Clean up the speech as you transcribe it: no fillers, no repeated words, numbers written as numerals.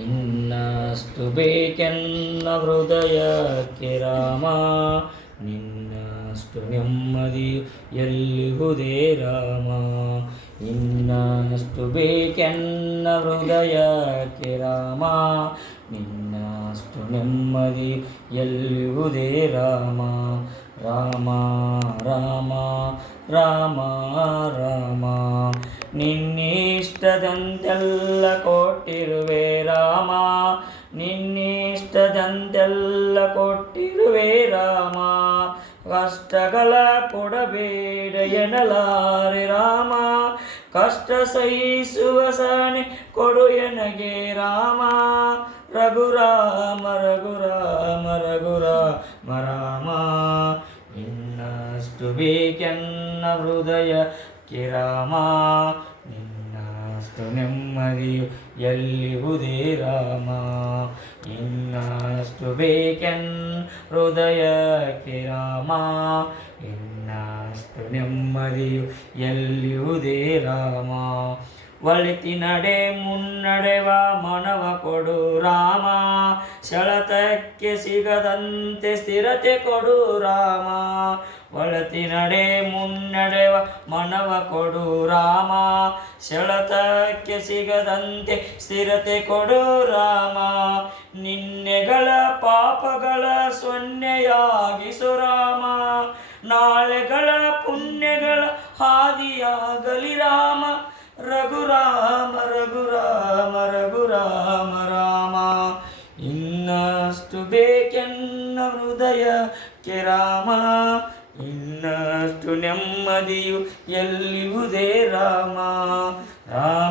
ಇನ್ನಷ್ಟು ಬೇಕೆನ್ನ ಹೃದಯಕ್ಕೆ ರಾಮ, ನಿನ್ನಷ್ಟು ನೆಮ್ಮದಿಯು ಎಲ್ಲಿಹುದೇ ರಾಮ. ಇನ್ನಷ್ಟು ಬೇಕೆನ್ನ ಹೃದಯಕ್ಕೆ ರಾಮ, ನಿನ್ನಷ್ಟು ನೆಮ್ಮದಿಯು ಎಲ್ಲಿಹುದೇ ರಾಮ. ರಾಮ ರಾಮ ರಾಮ ರಾಮ, ನಿನ್ನಿಷ್ಟದಂತೆಲ್ಲ ಕೊಟ್ಟಿರುವೆ ರಾಮ, ನಿನ್ನಿಷ್ಟದಂತೆಲ್ಲ ಕೊಟ್ಟಿರುವೆ ರಾಮ. ಕಷ್ಟಗಳ ಕೊಡಬೇಡ ಎನ್ನಲಾರೆ ರಾಮ, ಕಷ್ಟ ಸಹಿಸುವ ಸಹನೆ ಕೊಡು ಎನಗೆ ರಾಮ. ರಘುರಾಮ ರಘುರಾಮ ರಘುರಾಮ ರಾಮ, ಇನ್ನಷ್ಟು ಬೇಕೆನ್ನ ಹೃದಯಕ್ಕೆ ರಾಮ, ನಿನ್ನಷ್ಟು ನೆಮ್ಮದಿಯು ಎಲ್ಲಿಹುದೇ ರಾಮ. ಇನ್ನಷ್ಟು ಬೇಕೆನ್ನ ಹೃದಯಕ್ಕೆ ರಾಮ, ಇನ್ನಷ್ಟು ನೆಮ್ಮದಿಯು ಎಲ್ಲಿಹುದೇ ರಾಮ. ಒಳಿತಿ ನಡೆ ಮುನ್ನಡೆವ ಮನವ ಕೊಡು ರಾಮ, ಸೆಳೆತಕ್ಕೆ ಸಿಗದಂತೆ ಸ್ಥಿರತೆ ಕೊಡು ರಾಮ. ಒಳಿತಿ ನಡೆ ಮುನ್ನಡೆವ ಮನವ ಕೊಡು ರಾಮ, ಸೆಳೆತಕ್ಕೆ ಸಿಗದಂತೆ ಸ್ಥಿರತೆ ಕೊಡು ರಾಮ. ನಿನ್ನೆಗಳ ಪಾಪಗಳ ಸೊನ್ನೆಯಾಗಿಸು ರಾಮ, ನಾಳೆಗಳ ಪುಣ್ಯಗಳ ಹಾದಿಯಾಗಲಿ ರಾಮ. ರಘುರಾಮ ರಘುರಾಮ ರಘುರಾಮ ರಾಮ, ಇನ್ನಷ್ಟು ಬೇಕೆನ್ನ ಹೃದಯಕ್ಕೆ ರಾಮ, ಇನ್ನಷ್ಟು ನೆಮ್ಮದಿಯು ಎಲ್ಲಿಹುದೇ ರಾಮ. ರಾಮ